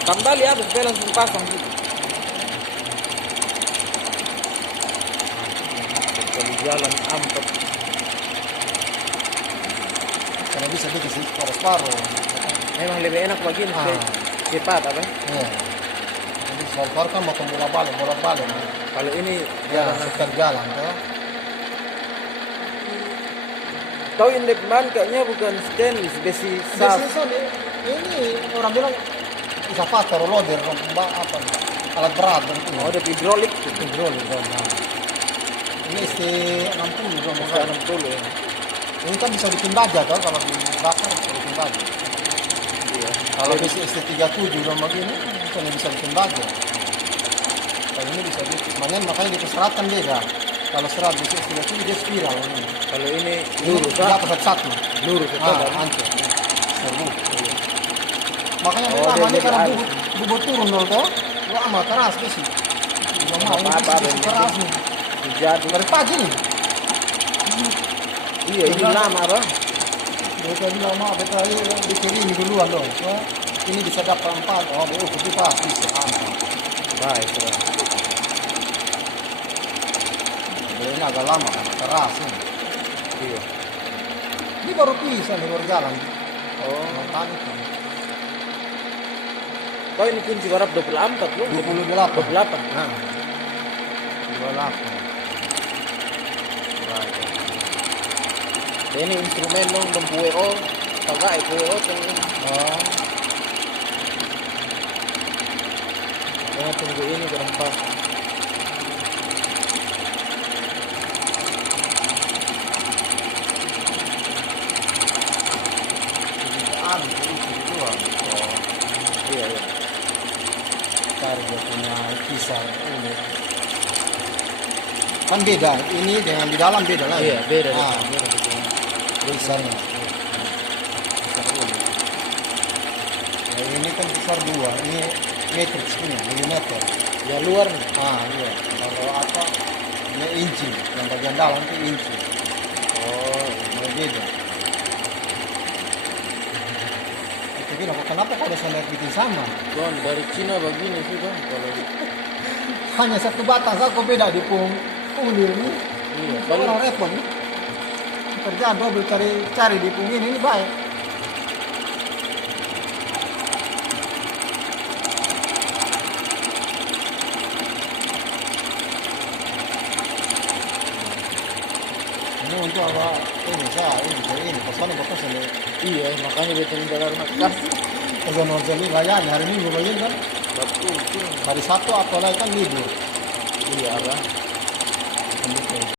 Kembali habis saya langsung pasang gitu. Kalau jalan ampet. Karena bisa dikasih separuh-separuh. Memang lebih enak begini cepat apa? Iya. Jadi separuh kan mau bolak-balik. Kalau ini Ya, jalan sekitar jalan tuh. tahu yang depan kayaknya bukan stainless, besi saf. Biasanya ini orang bilang excavator, loader, apa alat berat dan itu. Oh, ada hidrolik tuh. Hidrolik dong. Nah. Ini ST60 dong. Bisa 60 ya. Ini kan bisa bikin baja kan kalau dibakar bisa bikin baja. Iya. Kalau besi ST37 dong begini kan bisa bikin baja. Kalau ini bisa bikin, makanya di serat kan beda. Kalau serat besi ST37 dia spiral ini. Kalau ini Ini lurus dia kan? satu. Lurus itu kan? Hancur. Serbu. Makanya Oh, lama dia ini karena lebih bubur turun dong tuh. Lama keras besi. Lama ini Apa-apa, besi Ben. keras nih. Jadi Dari pagi nih. iya ini lama bang. Bukan lama, betul dikirim duluan dong. Wah, ini bisa dapat 4. Oh, itu pasti bisa. Baik bang. Ini agak lama, keras ini. Iya. Ini baru bisa nih, baru jalan. Oh, Makanya kan. kau ini kunci warap 24 loh. 28. 28. Nah. 28. Baik. Ini instrumen dong WO, kagak WO tuh. Oh, Saya tunggu ini berempat. itu doang. Oh, Iya iya. cari dia punya kisar ini. Kan beda, ini dengan di dalam beda lah. Iya beda. Ah, Beda betul. kisarnya. Kisar ini. Nah, ini kan kisar 2, ini matrix punya, milimeter. Ya luar nih. Ah, iya. Kalau apa? Ini inci, yang bagian dalam itu inci. Oh, Ini beda. Itu gini, kenapa kalau saya bikin sama? Bang dari Cina begini sih bang. Kalau Hanya satu batang, aku beda di punggung ini. iya. Orang repot nih. Kerjaan double cari di punggung ini baik. Ini untuk apa? Ini pesan bapak sini. Iya makanya betul dalam nakas. Pesan ini layani hari Minggu bagian kan. Betul. Hari Sabtu apalagi kan libur. Iya bang. Gitu.